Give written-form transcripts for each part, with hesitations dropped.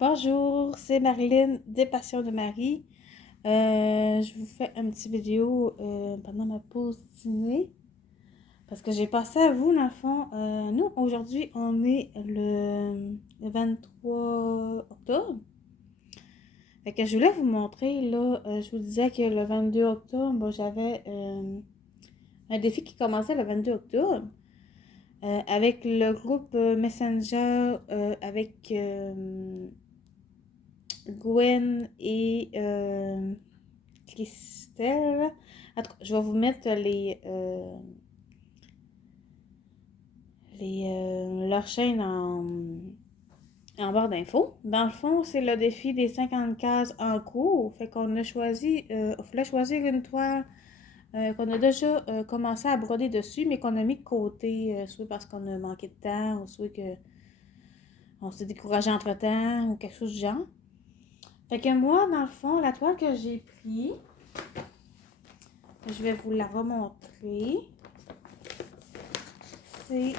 Bonjour, c'est Marilyn des Passions de Marie. Je vous fais une petite vidéo pendant ma pause dîner parce que j'ai passé à vous dans le fond. Nous, aujourd'hui, on est le 23 octobre. Fait que je voulais vous montrer, là, je vous disais que le 22 octobre, bon, j'avais un défi qui commençait le 22 octobre avec le groupe Messenger, avec Gwen et Christelle. En tout cas, je vais vous mettre leur chaîne en barre d'infos. Dans le fond, c'est le défi des 50 cases en cours. Fait qu'on a choisi, il fallait choisir une toile qu'on a déjà commencé à broder dessus, mais qu'on a mis de côté, soit parce qu'on a manqué de temps, ou soit qu'on s'est découragé entre-temps, ou quelque chose du genre. Fait que moi, dans le fond, la toile que j'ai prise, je vais vous la remontrer. C'est...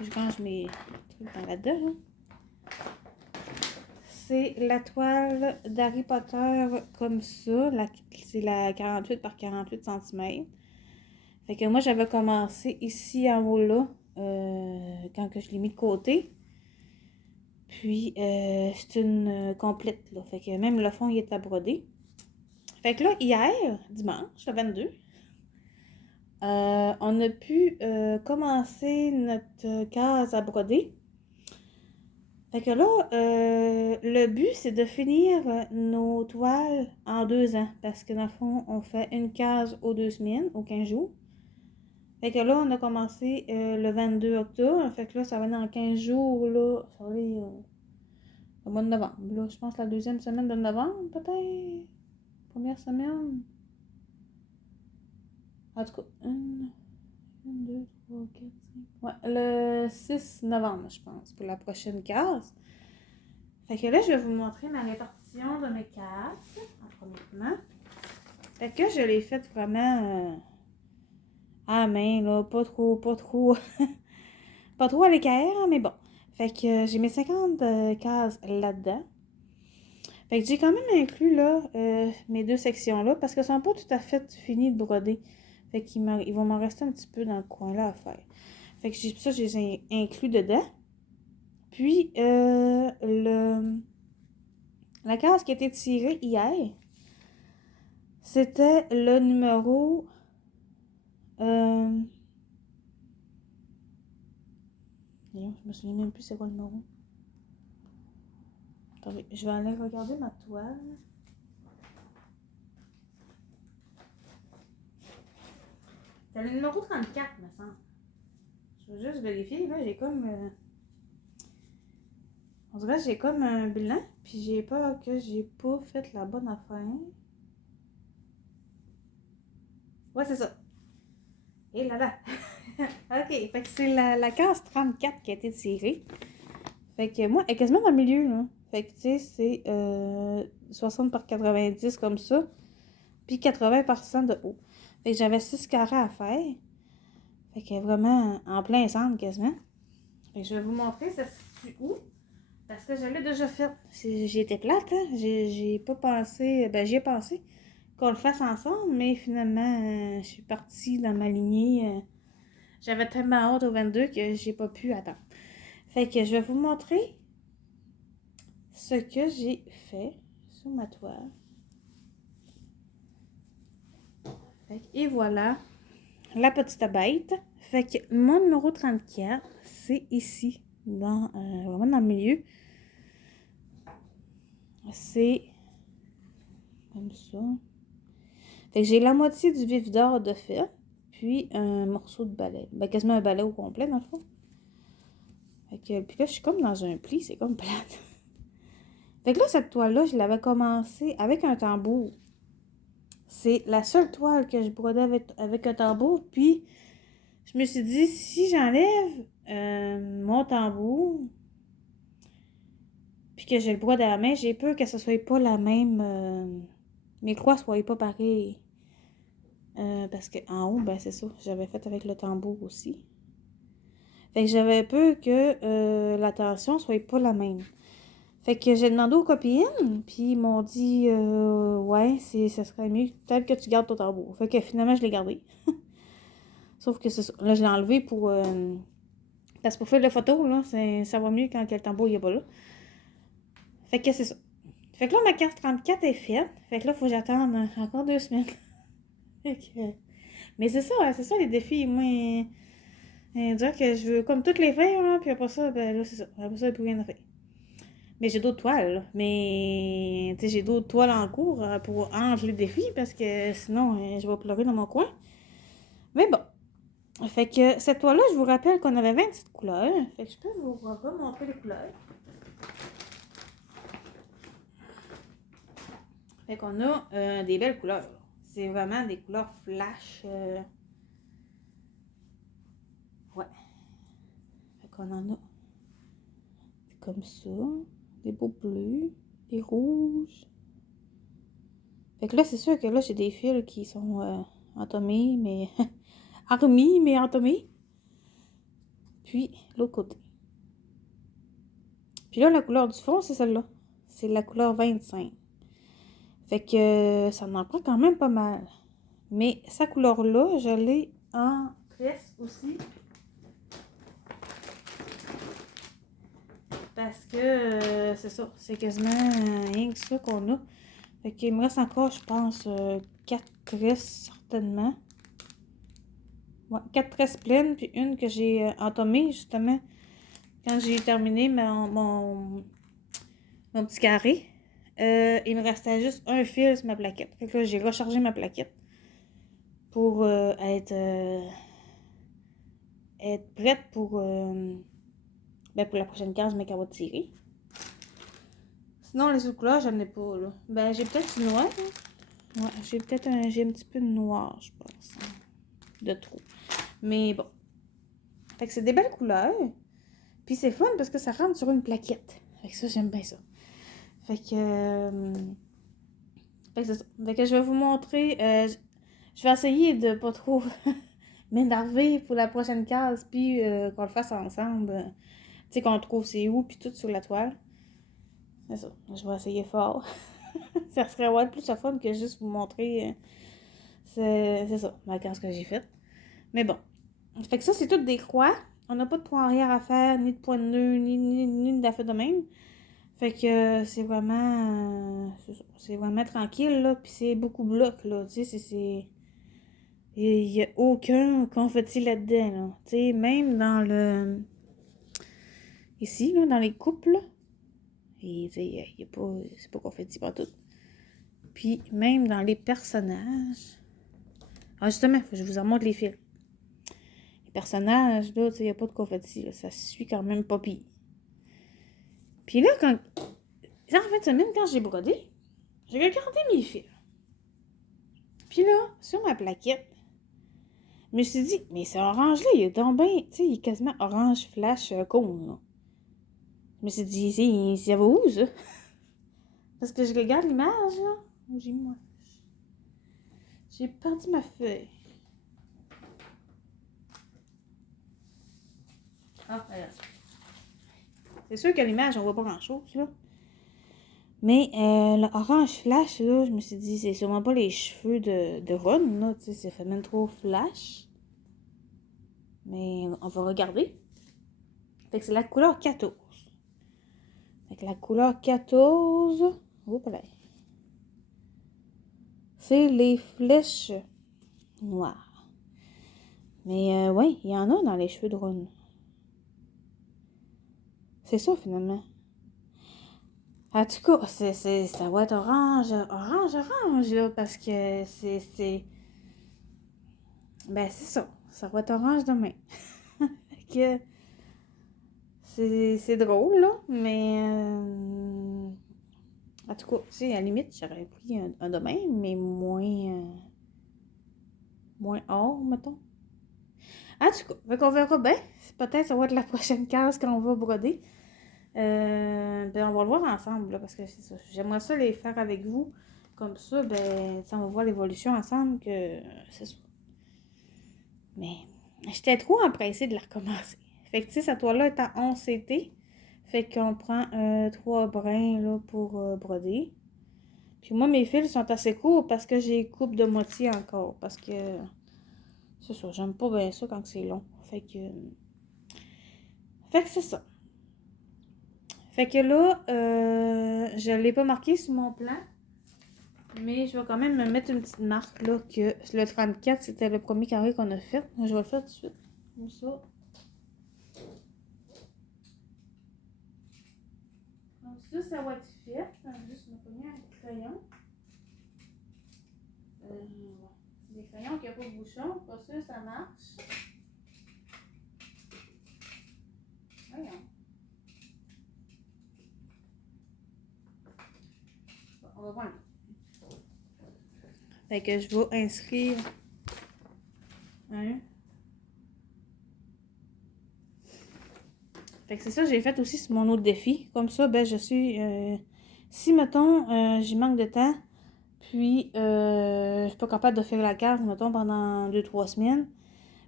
Je range mes trucs dans là-dedans. Là. C'est la toile d'Harry Potter comme ça. C'est la 48 par 48 cm. Fait que moi, j'avais commencé ici en haut là, quand que je l'ai mis de côté. Puis, c'est une complète là. Fait que même le fond, il est à broder. Fait que là, hier, dimanche, le 22, on a pu commencer notre case à broder. Fait que là, le but, c'est de finir nos toiles en 2 ans. Parce que dans le fond, on fait une case aux 2 semaines, aux 15 jours. Fait que là, on a commencé le 22 octobre. Fait que là, ça va être dans 15 jours, là. Ça va aller au mois de novembre. Là, je pense la deuxième semaine de novembre, peut-être. Première semaine. En tout cas, 2, 3, 4, 5. Ouais, le 6 novembre, je pense, pour la prochaine case. Fait que là, je vais vous montrer ma répartition de mes cases, en premier temps. Fait que je l'ai faite vraiment à la main, là, pas trop, pas trop à l'équerre, hein, mais bon. Fait que j'ai mes 50 cases là-dedans. Fait que j'ai quand même inclus, là, mes 2 sections-là, parce qu'elles sont pas tout à fait finies de broder. Fait qu'il va m'en rester un petit peu dans le coin-là à faire. Fait que ça, je les ai inclus dedans. Puis, la case qui a été tirée hier, c'était le numéro... je me souviens même plus c'est quoi le numéro. Attendez, je vais aller regarder ma toile. C'est le numéro 34, me semble. Je vais juste vérifier, là, j'ai comme... on dirait que j'ai comme un blanc, puis j'ai peur que j'ai pas fait la bonne affaire. Ouais, c'est ça. Et là là. OK, fait que c'est la case 34 qui a été tirée. Fait que moi, elle est quasiment dans le milieu, là. Fait que, tu sais, c'est 60 par 90 comme ça, puis 80% de haut. Fait que j'avais 6 carrés à faire. Fait qu'elle est vraiment en plein centre, quasiment. Fait que je vais vous montrer ça se situe où. Parce que je l'ai déjà fait. J'ai été plate, hein. J'ai pas pensé... Ben, j'y ai pensé qu'on le fasse ensemble, mais finalement, je suis partie dans ma lignée. J'avais tellement hâte au 22 que j'ai pas pu attendre. Fait que je vais vous montrer ce que j'ai fait sur ma toile. Fait que, et voilà la petite bête. Fait que mon numéro 34, c'est ici, vraiment dans le milieu. C'est comme ça. Fait que j'ai la moitié du vif d'or de fait, puis un morceau de balai. Ben, quasiment un balai au complet, dans le fond. Fait que, puis là, je suis comme dans un pli, c'est comme plate. Fait que là, cette toile-là, je l'avais commencé avec un tambour. C'est la seule toile que je brodais avec un tambour. Puis, je me suis dit, si j'enlève mon tambour, puis que je le brode à la main, j'ai peur que ce soit pas la même... mes croix soient pas pareilles. Parce qu'en haut, ben c'est ça, j'avais fait avec le tambour aussi. Fait que j'avais peur que la tension soit pas la même. Fait que j'ai demandé aux copines, puis ils m'ont dit ouais, ça serait mieux peut-être que tu gardes ton tambour. Fait que finalement, je l'ai gardé. Sauf que c'est ça. Là, je l'ai enlevé pour. Parce que pour faire la photo, là, ça va mieux quand le tambour il est pas là. Fait que c'est ça. Fait que là, ma carte 34 est faite. Fait que là, il faut que j'attende encore 2 semaines. Fait que... Mais c'est ça les défis. Moi, dire que je veux comme toutes les faire, là, puis après ça, ben là, c'est ça. Après ça, il n'y a plus rien à faire. Mais j'ai d'autres toiles, là. Mais, tu sais, j'ai d'autres toiles en cours pour entre les défis, parce que sinon, je vais pleurer dans mon coin. Mais bon. Fait que cette toile-là, je vous rappelle qu'on avait 27 couleurs. Fait que je peux vous remontrer les couleurs. Fait qu'on a des belles couleurs. C'est vraiment des couleurs flash. Ouais. Fait qu'on en a comme ça. Des beaux bleus, des rouges. Fait que là, c'est sûr que là, j'ai des fils qui sont entomés, mais... armis, mais entomés. Puis, l'autre côté. Puis là, la couleur du fond, c'est celle-là. C'est la couleur 25. Fait que ça m'en prend quand même pas mal. Mais sa couleur-là, je l'ai en tresse aussi. Parce que c'est ça, c'est quasiment rien que ça qu'on a. Fait qu'il me reste encore, je pense, 4 tresses certainement. Ouais, 4 tresses pleines, puis une que j'ai entamée justement quand j'ai terminé mon petit carré. Il me restait juste un fil sur ma plaquette. Fait que là, j'ai rechargé ma plaquette pour être prête pour la prochaine case, mais qu'elle va tirer. Sinon, les autres couleurs, j'en ai pas, là. Ben, j'ai peut-être du noir, là. Ouais, j'ai un petit peu de noir, je pense. Hein, de trop. Mais bon. Fait que c'est des belles couleurs. Puis c'est fun parce que ça rentre sur une plaquette. Fait que ça, j'aime bien ça. Fait que c'est ça. Fait que je vais vous montrer. Je vais essayer de pas trop m'énerver pour la prochaine case. Puis qu'on le fasse ensemble. Tu sais, qu'on trouve c'est où, puis tout sur la toile. C'est ça. Je vais essayer fort. Ça serait ouais, plus fun que juste vous montrer. C'est ça, la case que j'ai faite. Mais bon. Fait que ça, c'est toutes des croix. On n'a pas de point arrière à faire, ni de point de nœud, ni d'affaires de même. Fait que c'est vraiment... c'est vraiment tranquille, là. Puis c'est beaucoup bloc, là. Tu sais, c'est... Il n'y a aucun confetti là-dedans, là. Tu sais, même dans le... Ici, là, dans les coupes, là. Et tu sais, il n'y a pas... C'est pas confetti partout. Puis même dans les personnages... Ah, justement, faut que je vous en montre les fils. Les personnages, là, tu sais, il n'y a pas de confetti, là. Ça suit quand même pas pire. Puis là, en fin de semaine, quand j'ai brodé, j'ai regardé mes fils. Puis là, sur ma plaquette, je me suis dit, mais ce orange-là, il est donc bien, tu sais, il est quasiment orange flash cône, là. Je me suis dit, ça va où, ça? Parce que je regarde l'image, là. Où j'ai mis moi? J'ai perdu ma feuille. Ah, regarde. C'est sûr qu'à l'image, on voit pas grand-chose, là. Mais l'orange flash, là, je me suis dit, c'est sûrement pas les cheveux de Ron, là, tu sais, ça fait même trop flash. Mais on va regarder. Fait que c'est la couleur 14. Fait que la couleur 14, oups là, c'est les flèches noires. Mais ouais, il y en a dans les cheveux de Ron. C'est ça, finalement. En tout cas, ça va être orange, là, parce que ben, c'est ça. Ça va être orange demain. Fait que c'est drôle, là, mais en tout cas, tu sais, à la limite, j'aurais pris un demain, mais moins or, mettons. En tout cas, fait qu'on verra bien. Peut-être ça va être la prochaine case qu'on va broder. Ben on va le voir ensemble, là, parce que c'est ça. J'aimerais ça les faire avec vous. Comme ça, ben, on va voir l'évolution ensemble, que c'est ça. Mais j'étais trop empressée de la recommencer. Fait que, tu sais, cette toile-là est en 11 CT. Fait qu'on prend 3 brins, là, pour broder. Puis moi, mes fils sont assez courts parce que j'ai coupe de moitié encore. Parce que, c'est ça, j'aime pas bien ça quand c'est long. Fait que c'est ça. Fait que là, je l'ai pas marqué sur mon plan. Mais je vais quand même me mettre une petite marque, là, que le 34, c'était le premier carré qu'on a fait. Je vais le faire tout de suite. Comme ça. Comme ça va être fait. Je vais juste me pogner un crayon. Des crayons qui n'ont pas de bouchon. Pas sûr, ça marche. Voyons. Bon, on va voir. Fait que je vais inscrire un. Fait que c'est ça, j'ai fait aussi sur mon autre défi. Comme ça, ben je suis... si, mettons, j'y manque de temps, puis je suis pas capable de faire la case, mettons, pendant 2-3 semaines,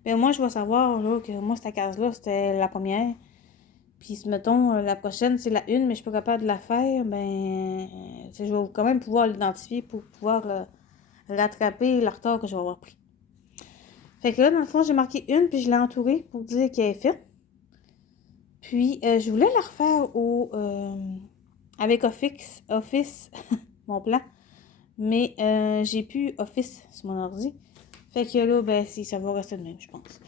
ben moi, je vais savoir là, que moi, cette case-là, c'était la première. Puis, si, mettons, la prochaine, c'est la une, mais je suis pas capable de la faire, ben je vais quand même pouvoir l'identifier pour pouvoir rattraper le retard que je vais avoir pris. Fait que là, dans le fond, j'ai marqué une, puis je l'ai entourée pour dire qu'elle est faite. Puis, je voulais la refaire avec Office, mon plan. Mais j'ai plus Office sur mon ordi. Fait que là, ben, ça va rester de même, je pense.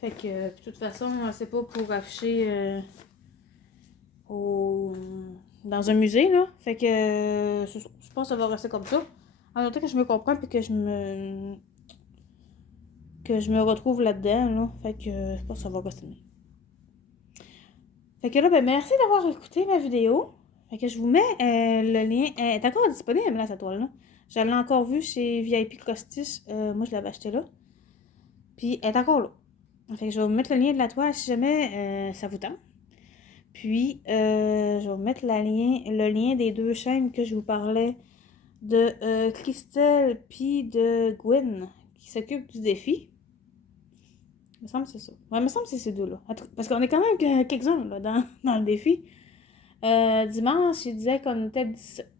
Fait que, de toute façon, c'est pas pour afficher dans un musée, là. Fait que, je pense que ça va rester comme ça. En même temps que je me comprends puis que je me retrouve là-dedans, là. Fait que, je pense que ça va rester de même. Fait que là, ben, merci d'avoir écouté ma vidéo. Fait que je vous mets le lien. Elle est encore disponible, là, cette toile-là. Je l'ai encore vue chez VIP Costis. Moi, je l'avais acheté là. Puis, elle est encore là. Fait que je vais vous mettre le lien de la toile si jamais ça vous tente. Puis, je vais vous mettre le lien des 2 chaînes que je vous parlais de Christelle puis de Gwen qui s'occupent du défi. Il me semble que c'est ça. Ouais, il me semble que c'est ces deux-là. Parce qu'on est quand même quelques-uns là, dans le défi. Dimanche, il disait qu'on était 17.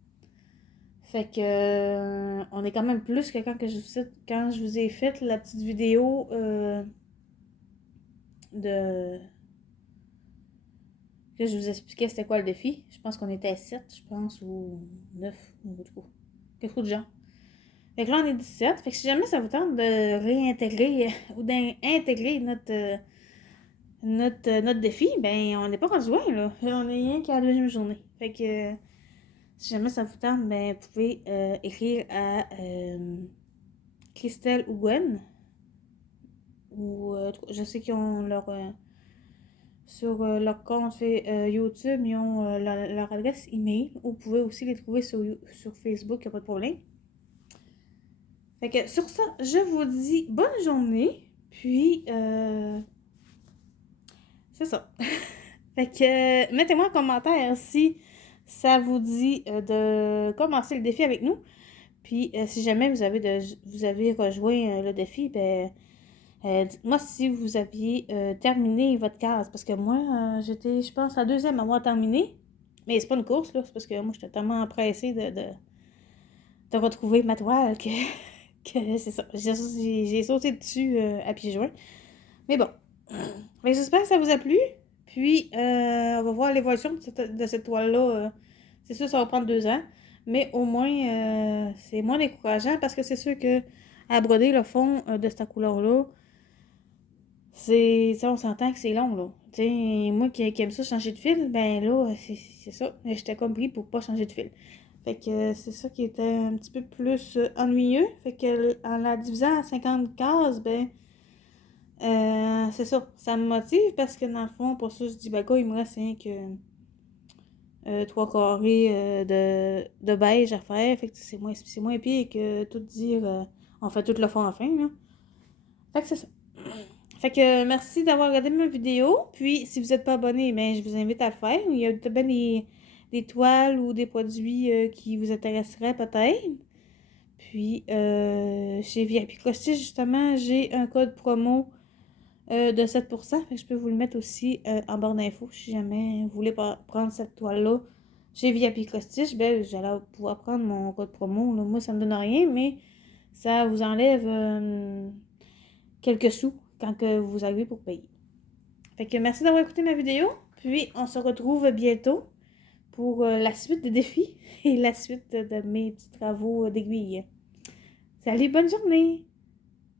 Fait que on est quand même plus que quand je vous ai fait la petite vidéo de que je vous expliquais c'était quoi le défi. Je pense qu'on était à 7, je pense, ou 9, ou quelque chose de genre. Fait que là, on est 17. Fait que si jamais ça vous tente de réintégrer ou d'intégrer notre défi, ben on n'est pas rendu loin, là. On est rien qu'à la deuxième journée. Fait que si jamais ça vous tente, ben vous pouvez écrire à Christelle ou Gwen. Ou je sais qu'ils ont sur leur compte YouTube, ils ont leur adresse email. Ou vous pouvez aussi les trouver sur Facebook, il n'y a pas de problème. Fait que sur ça, je vous dis bonne journée. Puis, c'est ça. Fait que mettez-moi en commentaire si ça vous dit de commencer le défi avec nous. Puis, si jamais vous avez rejoint le défi, ben, dites-moi si vous aviez terminé votre case. Parce que moi, j'étais, je pense, la deuxième à avoir terminé. Mais c'est pas une course, là. C'est parce que moi, j'étais tellement empressée de retrouver ma toile que c'est ça. J'ai sauté dessus à pieds joints. Mais bon. J'espère que ça vous a plu. Puis, on va voir l'évolution de cette toile-là. C'est sûr, ça va prendre 2 ans. Mais au moins, c'est moins décourageant parce que c'est sûr que à broder le fond de cette couleur-là, on s'entend que c'est long, là. T'sais, moi qui aime ça changer de fil, ben là, c'est ça. J'étais comme pris pour pas changer de fil. Fait que c'est ça qui était un petit peu plus ennuyeux. Fait que en la divisant à 50 cases, ben c'est ça. Ça me motive parce que dans le fond, pour ça, je dis, ben quoi, il me reste rien que 3 carrés de beige à faire. Fait que c'est moins pire que tout dire, on fait tout le fond enfin, là. Fait que c'est ça. Fait que merci d'avoir regardé ma vidéo. Puis, si vous n'êtes pas abonné, ben, je vous invite à le faire. Il y a bien des toiles ou des produits qui vous intéresseraient peut-être. Puis, chez VIP Costis, justement, j'ai un code promo de 7%. Fait que je peux vous le mettre aussi en barre d'infos si jamais vous voulez prendre cette toile-là chez Via Picostich. Ben, j'allais pouvoir prendre mon code promo. Là. Moi, ça me donne rien, mais ça vous enlève quelques sous quand que vous arrivez pour payer. Fait que merci d'avoir écouté ma vidéo. Puis, on se retrouve bientôt pour la suite des défis et la suite de mes petits travaux d'aiguille. Salut, bonne journée!